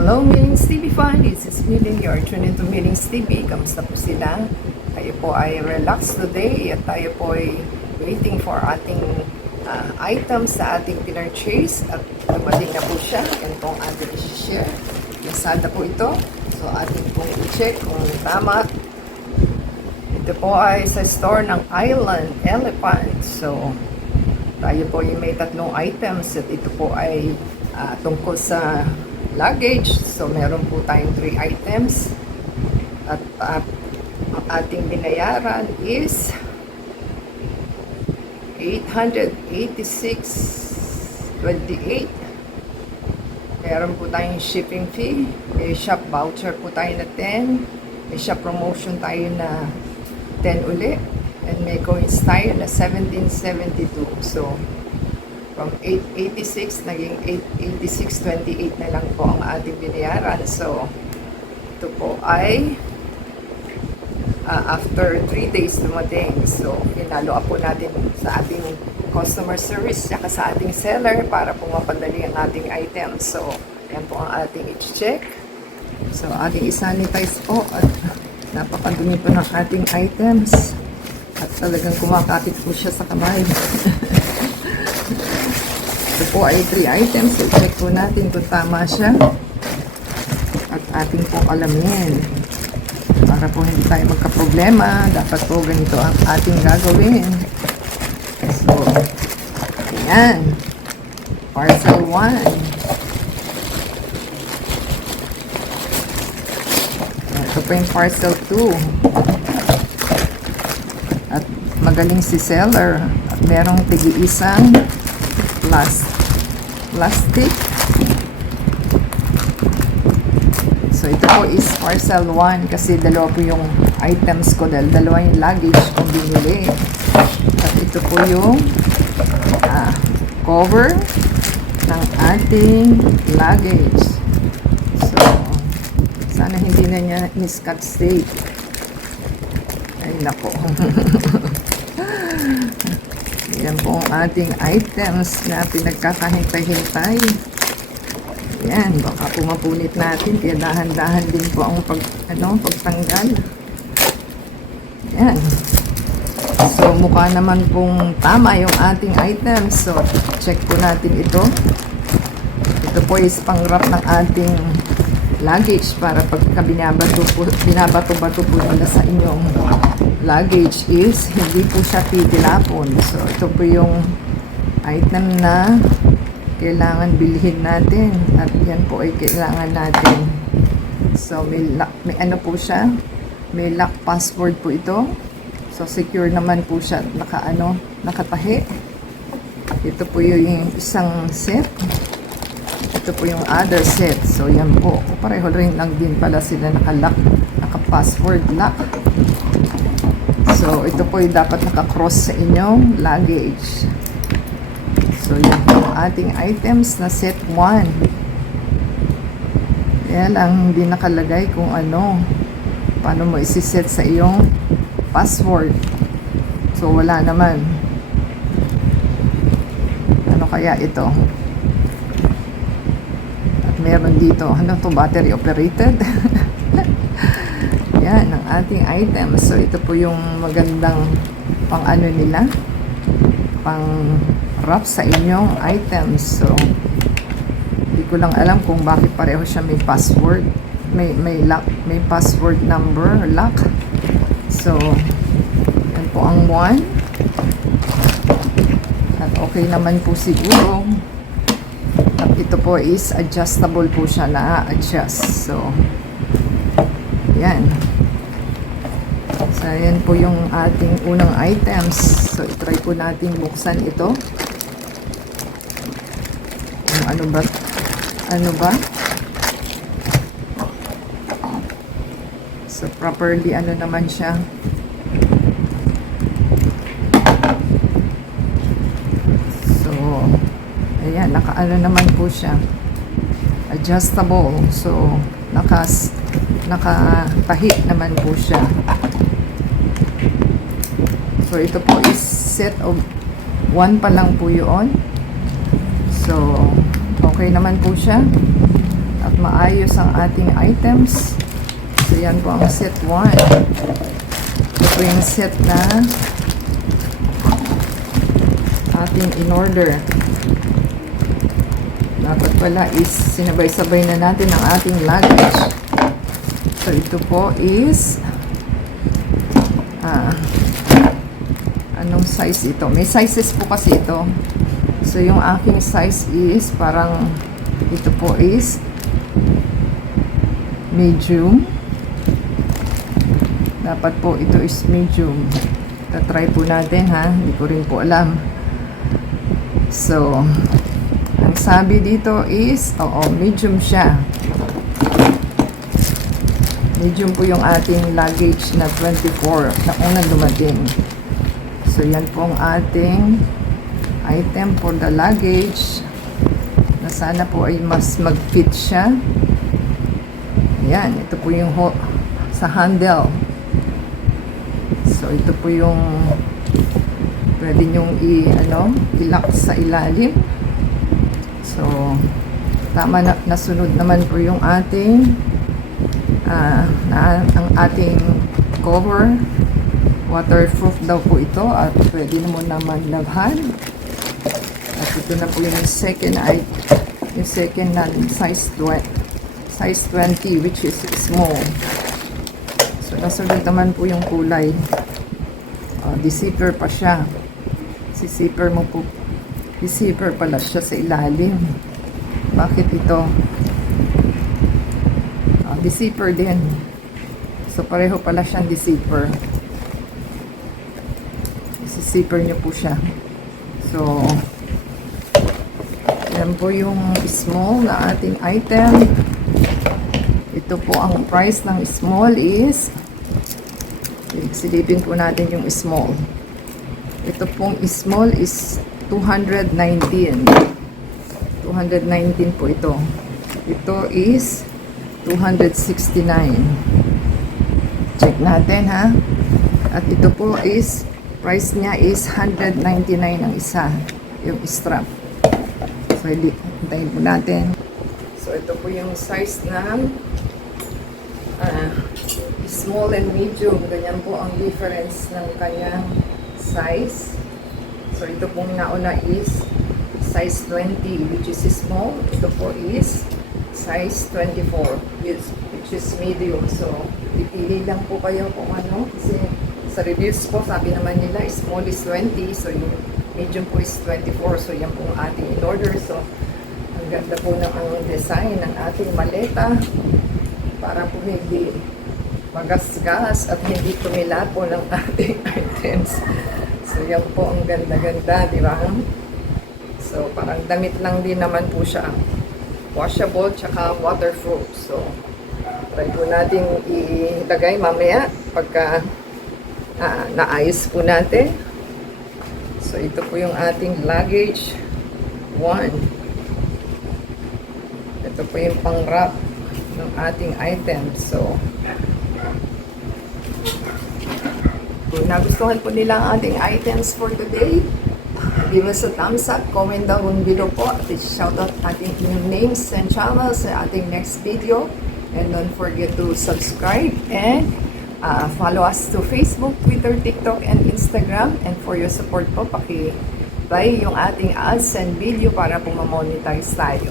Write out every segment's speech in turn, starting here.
Hello, Millings TV fan. This is Milling. You are tuned into Millings TV. Kamusta po sila? Tayo po ay relax today at tayo po ay waiting for ating items sa ating pinurchase at dumating na po siya. Yan po ang ating i-share. Lazada po ito. So, ating pong i-check kung tama. Ito po ay sa store ng Island Elephant. So, tayo po ay may tatlong items at ito po ay tungkol sa luggage. So, meron po tayong 3 items. At ang ating binayaran is 886.28. Meron po tayong shipping fee. May shop voucher po tayo na 10. May shop promotion tayo na 10 uli. And may coins tayo na 1772. So, from 886 naging 886.28 na lang po ang ating binayaran. So, ito po ay after 3 days dumating. So, pinalo up po natin sa ating customer service saka sa ating seller para po mapadali ang ating items. So, yan po ang ating i-check. So, ating isanitize po at napakadumi po ng ating items. At talagang kumakapit po siya sa kamay. Ito po ay 3 items. So, check po natin kung tama siya. At ating pong alamin. Para po hindi tayo magka-problema. Dapat po ganito ang ating gagawin. So, ayan. Parcel 1. Ito po yung parcel 2. At magaling si seller. At merong tig-iisang plastic. So, ito po is parcel 1 kasi dalawa po yung items ko dahil dalawa yung luggage kong binili. At ito po yung cover ng ating luggage. So, sana hindi na niya ni-scotch tape. Ay, nako. Yan po ang ating items na pinagkakahintay-hintay. Yan, baka po mapunit natin. Kaya dahan-dahan din po ang pagtanggal. Yan. So, mukha naman pong tama yung ating items. So, check po natin ito. Ito po is pang-wrap ng ating luggage para pagka binabato-bato po nila sa inyong luggage is hindi po siya titilapon. So, ito po yung item na kailangan bilhin natin at yan po ay kailangan natin. So, may ano po siya, may lock password po ito. So, secure naman po siya, nakatahi. Ito po yung isang set. Ito po yung other set. So, yan po. Pareho rin lang din pala sila naka-lock, naka-password lock. So, ito po yung dapat naka-cross sa inyong luggage. So, yan po ang ating items na set 1. Yan lang, hindi nakalagay kung paano mo isi-set sa iyong password. So, wala naman. Ano kaya ito? At meron dito, battery operated? Yan, ang ating items. So, ito po yung magandang nila, pang wrap sa inyong items. So, hindi ko lang alam kung bakit pareho siya may password. May lock, may password number, lock. So, yan po ang 1. At okay naman po siguro. At ito po is adjustable po siya, na-adjust. So, yan. So, yan po yung ating unang items. So, itry po natin buksan ito. Kung ano ba? So, properly naman siya. So, ayan, naman po siya. Adjustable. So, nakatahi naman po siya. So, ito po is set of 1 pa lang po yun. So, okay naman po siya. at maayos ang ating items. So yan po ang set 1. Ito po yung set na ating in order. Dapat pala is sinabay-sabay na natin ang ating luggage. So ito po is anong size ito? May sizes po kasi ito. So yung aking size is parang ito po is medium. Dapat po ito is medium. Try po natin ha. Hindi ko rin po alam. So ang sabi dito is medium siya. Medium po yung ating luggage na 24 na unang dumating. So yan po ang ating item for the luggage na sana po ay mas mag-fit siya. Yan, ito po yung sa handle. So ito po yung pwede nyong i-lock sa ilalim. So tama na, nasunod naman po yung ating ang ating cover. Waterproof daw po ito at pwede naman labhan. At ito na po yung second na size 20 which is small. So nasunod naman po yung kulay. Di-zipper pa siya. Si-zipper mo po. Di-zipper pala siya sa ilalim. Bakit ito? Di-zipper din. So pareho pala siyang di-zipper. Si-zipper niyo po siya. So yan po yung small na ating item. Ito po ang price ng small is, silipin po natin yung small. Ito pong small is 219. 219 po ito. Ito is 269. Check natin ha. At ito po is, price niya is 199 ang isa. Yung strap. So, hintayin po natin. So, ito po yung size ng small and medium. Ganyan po ang difference ng kanyang size. So, ito pong nauna is size 20, which is small. Ito po is size 24, which is medium. So, pipili lang po kayo kung ano. Kasi sa reviews po, sabi naman nila, small is 20. So, yung medium po is 24. So, yan po ang ating in-order. So, ang ganda po ng ang design ng ating maleta para po hindi magasgas at hindi tumilapo ng ating items. So, yan po ang ganda-ganda, di ba? So, parang damit lang din naman po siya. Washable, tsaka waterproof. So, try po natin ilagay mamaya pagka naayos po natin. So, ito po yung ating luggage 1. Ito po yung pang-wrap ng ating item. So, kung nagustuhan po nila ang ating items for today, give us a thumbs up, comment down below po at shoutout ating inyong names and channels sa ating next video. And don't forget to subscribe and follow us to Facebook, Twitter, TikTok, and Instagram. And for your support po, paki-buy yung ating ads and video para po ma-monetize tayo.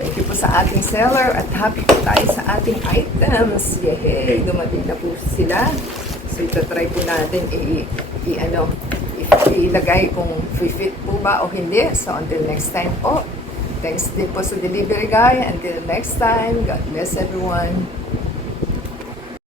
Thank you po sa ating seller at happy po tayo sa ating items. Yay! Dumating na po sila. So ito try po natin ilagay kung fit po ba o hindi. So until next time po. Thanks din po sa delivery guy. Until next time, God bless everyone.